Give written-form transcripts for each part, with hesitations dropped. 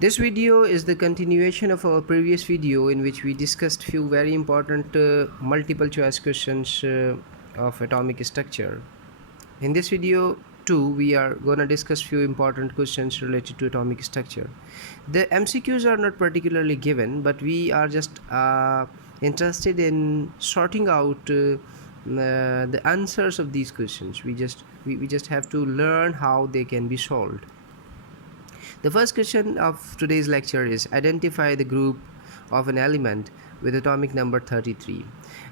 This video is the continuation of our previous video in which we discussed few very important multiple choice questions of atomic structure. In this video too, we are going to discuss few important questions related to atomic structure. The MCQs are not particularly given, but we are just interested in sorting out the answers of these questions. We just have to learn how they can be solved. The first question of today's lecture is identify the group of an element with atomic number 33.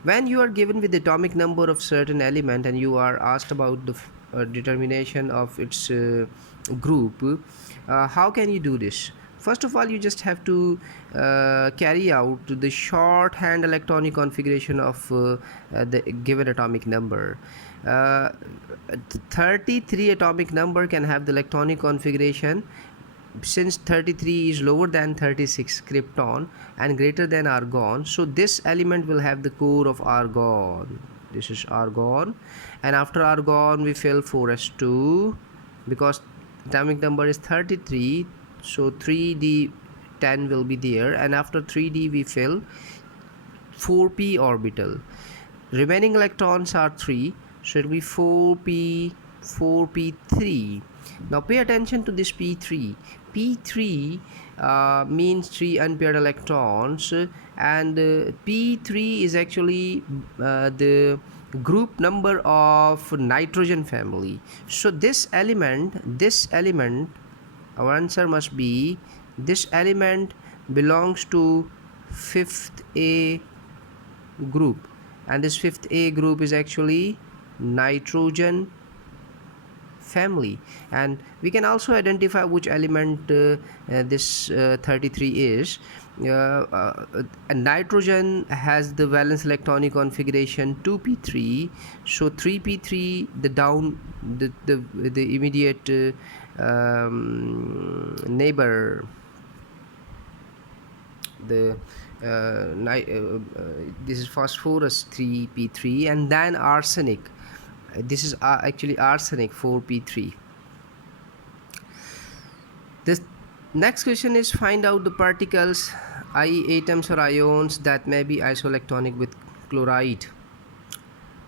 When you are given with the atomic number of certain element and you are asked about the determination of its group, how can you do this? First of all, you just have to carry out the shorthand electronic configuration of the given atomic number. 33 atomic number can have the electronic configuration. Since 33 is lower than 36 krypton and greater than argon, so this element will have the core of argon. This is argon, and after argon we fill 4s2 because atomic number is 33, so 3d10 will be there, and after 3d we fill 4p orbital. Remaining electrons are 3, so it will be 4p3. Now pay attention to this p3. P3 means 3 unpaired electrons, and P3 is actually the group number of nitrogen family. So this element, our answer must be this element belongs to 5th A group, and this 5th A group is actually nitrogen family. And we can also identify which element this 33 is. Nitrogen has the valence electronic configuration 2p3, so 3p3 the immediate neighbor, this is phosphorus 3p3, and then arsenic. This is actually arsenic 4p3. This next question is find out the particles, i.e. atoms or ions that may be isoelectronic with chloride.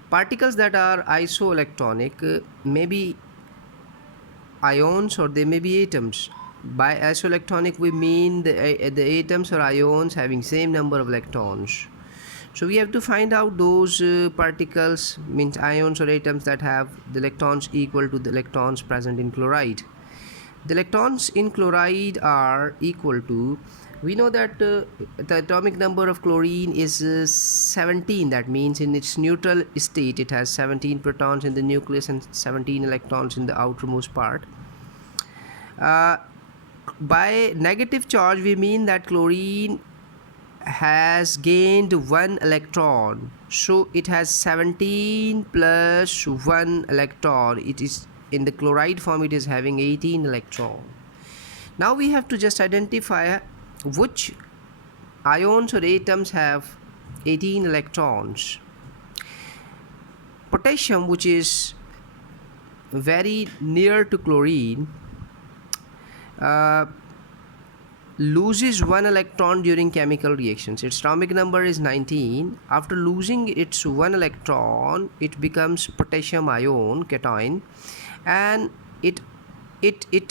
Particles that are isoelectronic may be ions or they may be atoms. By isoelectronic we mean the atoms or ions having same number of electrons. So we have to find out those particles, means ions or atoms, that have the electrons equal to the electrons present in chloride. The electrons in chloride are equal to, we know that the atomic number of chlorine is 17. That means in its neutral state it has 17 protons in the nucleus and 17 electrons in the outermost part. By negative charge we mean that chlorine has gained 1 electron, so it has 17 plus 1 electron. It is in the chloride form, it is having 18 electron. Now we have to just identify which ions or atoms have 18 electrons. Potassium, which is very near to chlorine, loses 1 electron during chemical reactions. Its atomic number is 19. After losing its 1 electron, it becomes potassium ion cation, and it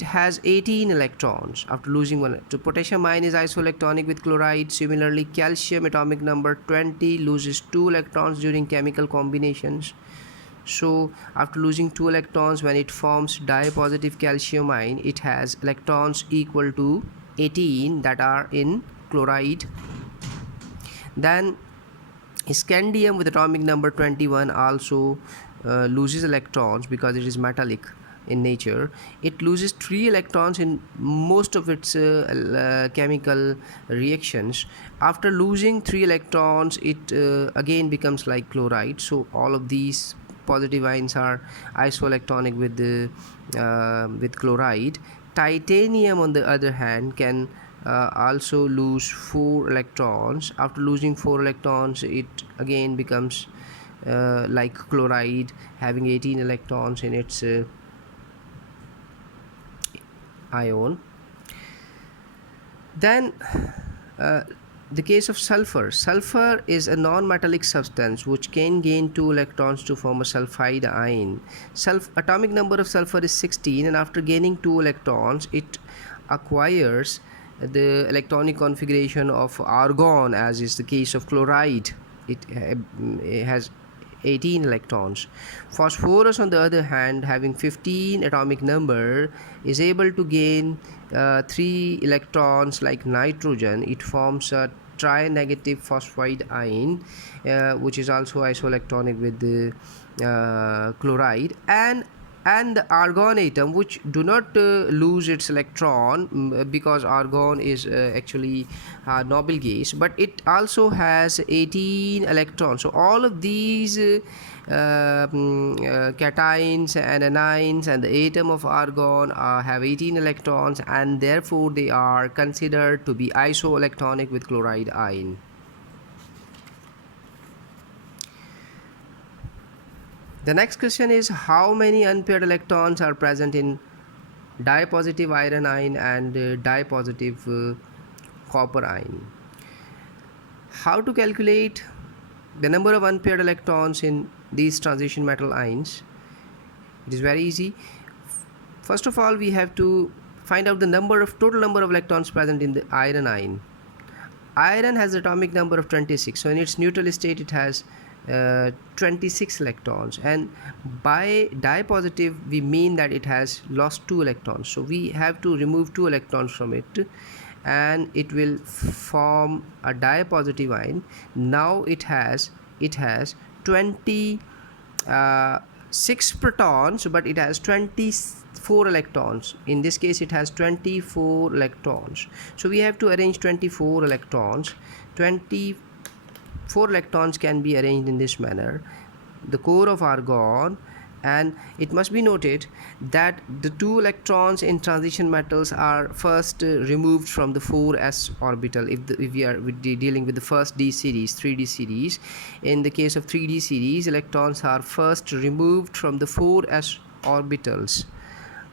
has 18 electrons after losing 1. So potassium ion is isoelectronic with chloride. Similarly, calcium atomic number 20 loses 2 electrons during chemical combinations. So after losing 2 electrons, when it forms dipositive calcium ion, it has electrons equal to 18 that are in chloride. Then scandium with atomic number 21 also loses electrons because it is metallic in nature. It loses 3 electrons in most of its chemical reactions. After losing 3 electrons, it again becomes like chloride. So all of these positive ions are isoelectronic with chloride. Titanium, on the other hand, can also lose 4 electrons. After losing 4 electrons, it again becomes like chloride, having 18 electrons in its ion. Then uh, the case of sulfur. Sulfur is a non-metallic substance which can gain 2 electrons to form a sulfide ion. Atomic number of sulfur is 16, and after gaining 2 electrons it acquires the electronic configuration of argon, as is the case of chloride. It has 18 electrons. Phosphorus, on the other hand, having 15 atomic number, is able to gain 3 electrons like nitrogen. It forms a tri-negative phosphide ion, which is also isoelectronic with the chloride, and the argon atom, which do not lose its electron, because argon is actually noble gas, but it also has 18 electrons. So all of these cations and anions and the atom of argon have 18 electrons, and therefore they are considered to be isoelectronic with chloride ion. The next question is, how many unpaired electrons are present in di-positive iron ion and di-positive copper ion? How to calculate the number of unpaired electrons in these transition metal ions? It is very easy. First of all, we have to find out the total number of electrons present in the iron ion. Iron has atomic number of 26, so in its neutral state it has 26 electrons, and by di-positive we mean that it has lost 2 electrons, so we have to remove 2 electrons from it and it will form a di-positive ion. Now it has 26 protons, but it has 24 electrons. In this case it has 24 electrons, so we have to arrange 24 electrons. 24 electrons can be arranged in this manner. The core of argon, and it must be noted that the 2 electrons in transition metals are first removed from the 4s orbital if we are dealing with the first D series, 3D series. In the case of 3D series, electrons are first removed from the 4s orbitals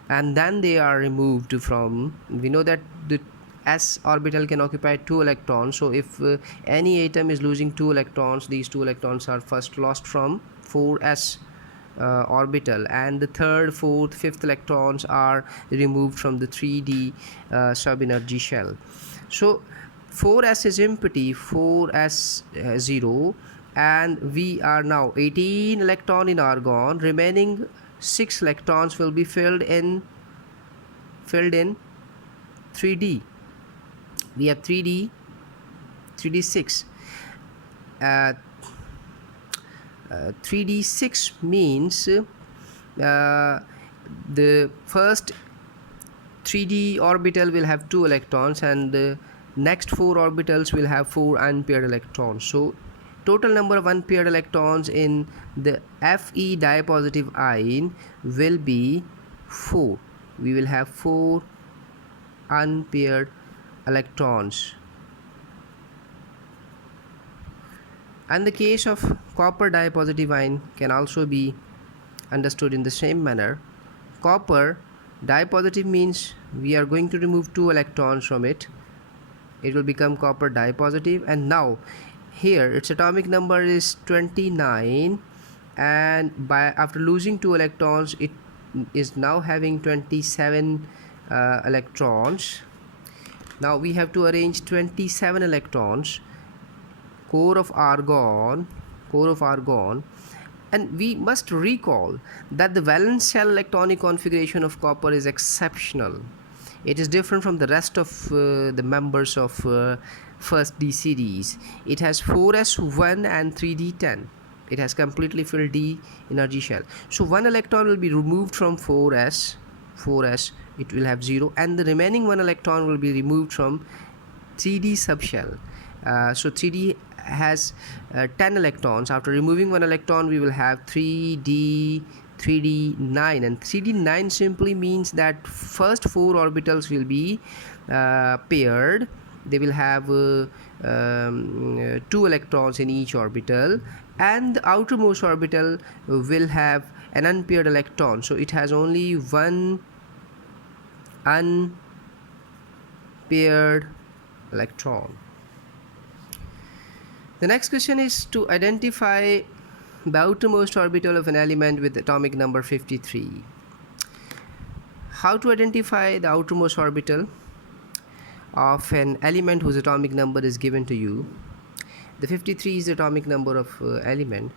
and then they are removed from, we know that the s orbital can occupy 2 electrons, so if any atom is losing 2 electrons, these 2 electrons are first lost from 4s orbital, and the third, fourth, fifth electrons are removed from the 3D subenergy shell. So 4s is empty, 4s 0, and we are now 18 electron in argon. Remaining 6 electrons will be filled in 3D. We have 3D 6. 3d6 means the first 3d orbital will have 2 electrons and the next 4 orbitals will have 4 unpaired electrons. So total number of unpaired electrons in the Fe di-positive ion will be 4. We will have 4 unpaired electrons. And the case of copper di-positive ion can also be understood in the same manner. Copper di-positive means we are going to remove 2 electrons from it. It will become copper di-positive, and now here its atomic number is 29, and after losing 2 electrons it is now having 27 electrons. Now we have to arrange 27 electrons. Core of argon, and we must recall that the valence shell electronic configuration of copper is exceptional. It is different from the rest of the members of first D series. It has 4s1 and 3d10. It has completely filled D energy shell. So 1 electron will be removed from 4s, it will have 0, and the remaining 1 electron will be removed from 3d subshell. So 3d has 10 electrons. After removing 1 electron we will have 3d9, and 3d9 simply means that first 4 orbitals will be paired. They will have 2 electrons in each orbital, and the outermost orbital will have an unpaired electron, so it has only one unpaired electron. The next question is to identify the outermost orbital of an element with atomic number 53. How to identify the outermost orbital of an element whose atomic number is given to you? The 53 is the atomic number of element.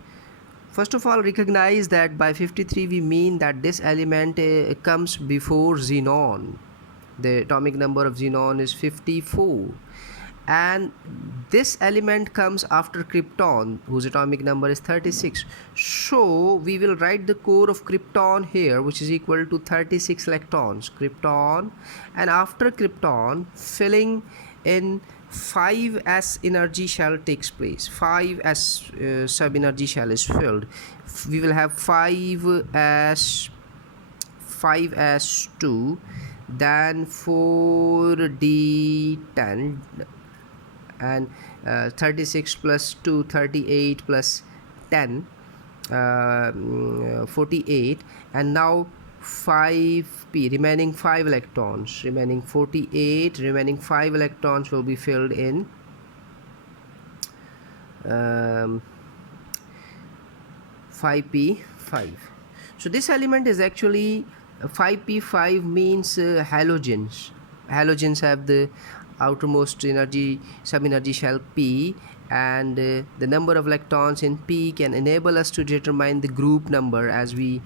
First of all, recognize that by 53 we mean that this element comes before xenon. The atomic number of xenon is 54, and this element comes after krypton, whose atomic number is 36. So we will write the core of krypton here, which is equal to 36 electrons, krypton, and after krypton filling in 5s energy shell takes place. 5s sub energy shell is filled. We will have 5s2, then 4d10, and 36 plus 2, 38 plus 10, 48, and now 5p, remaining 5 electrons, remaining 48, remaining 5 electrons will be filled in 5p5. So this element is actually 5p5 means halogens. Halogens have the outermost energy sub-energy shell p, and the number of electrons in p can enable us to determine the group number, as we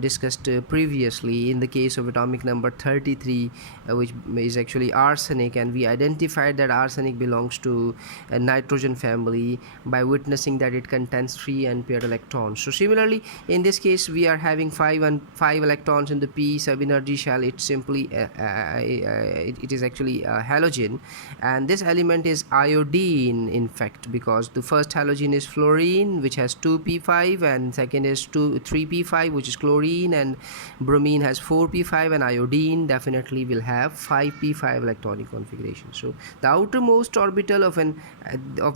discussed previously in the case of atomic number 33, which is actually arsenic, and we identified that arsenic belongs to a nitrogen family by witnessing that it contains 3 unpaired electrons. So similarly, in this case we are having 5 electrons in the p sub-energy shell. It's simply it is actually a halogen, and this element is iodine, in fact, because the first halogen is fluorine, which has 2p5, and second is 3p5, which is chlorine, and bromine has 4p5, and iodine definitely will have 5p5 electronic configuration. So the outermost orbital of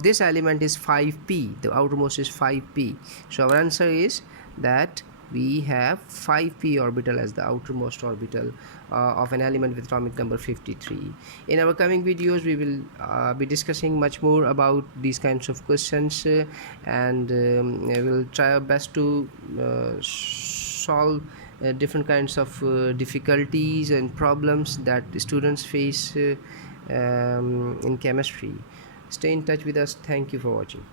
this element is 5p. The outermost is 5p. So our answer is that we have 5p orbital as the outermost orbital of an element with atomic number 53. In our coming videos we will be discussing much more about these kinds of questions, and we will try our best to solve different kinds of difficulties and problems that students face in chemistry. Stay in touch with us. Thank you for watching.